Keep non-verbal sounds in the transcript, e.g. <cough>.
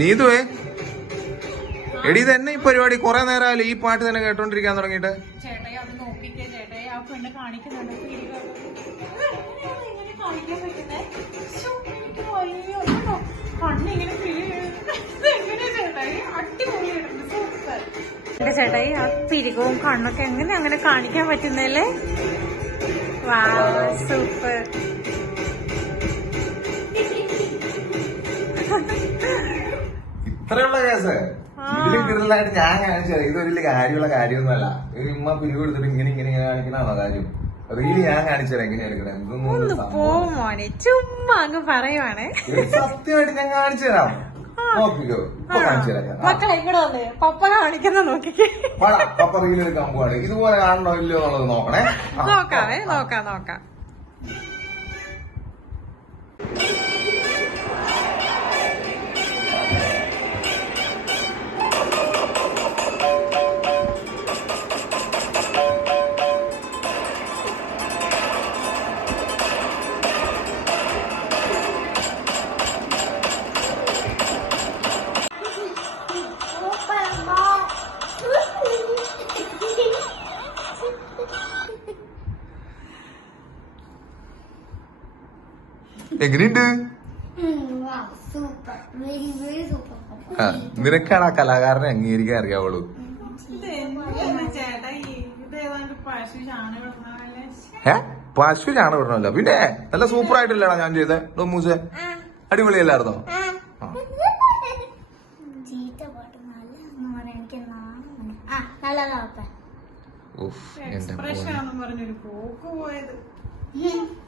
നീതുവേ എടി തന്നെ ഈ പരിപാടി. കുറെ നേരമായാലും ഈ പാട്ട് തന്നെ കേട്ടോണ്ടിരിക്കാൻ തുടങ്ങിട്ട് എന്റെ ചേട്ടായി ആ പിരികവും കണ്ണൊക്കെ എങ്ങനെ അങ്ങനെ കാണിക്കാൻ പറ്റുന്നല്ലേ വാ സൂപ്പർ. ഇത്രയുള്ള കേസ്. ഇതിലും കിരലായിട്ട് ഞാൻ കാണിച്ചത്. ഇത് വലിയ കാര്യമുള്ള കാര്യമൊന്നുമല്ല. ഒരു ഉമ്മ പിരിവ് കൊടുത്തിട്ട് ഇങ്ങനെ ഇങ്ങനെ ഇങ്ങനെ കാണിക്കണോ കാര്യം? റീൽ ഞാൻ കാണിച്ചത് എങ്ങനെയാ എടുക്കണേ? ഇതൊന്നും ഒരു ഒന്ന് മോനെ. ചുമ്മാ അങ്ങ് പറയുവാണേ. സത്യമായിട്ട് ഞാൻ കാണിച്ചു തരാം. നോക്കിക്കോ. മക്കളെ വന്നേ. പപ്പ കാണിക്കുന്ന നോക്കിക്കേ പപ്പ പോവാണ്. ഇതുപോലെ കാണണോ ഇല്ലയോ എന്നുള്ളത് നോക്കണേ. നോക്കാമേ നോക്കാം നോക്കാം. എങ്ങനെയുണ്ട്? നിനക്കാണ് ആ കലാകാരനെ അംഗീകരിക്കാൻ അറിയാവുള്ളൂ. ഏ പശു ചാണ വിടണമല്ലോ പിന്നെ നല്ല സൂപ്പർ ആയിട്ടില്ലടാ ഞാൻ ചെയ്തേ. ഡൊമ്മൂസെ അടിപൊളിയല്ലായിരുന്നോ? എക്സ്പ്രഷൻ പറഞ്ഞൊരു പോക്ക് പോയത്. <laughs>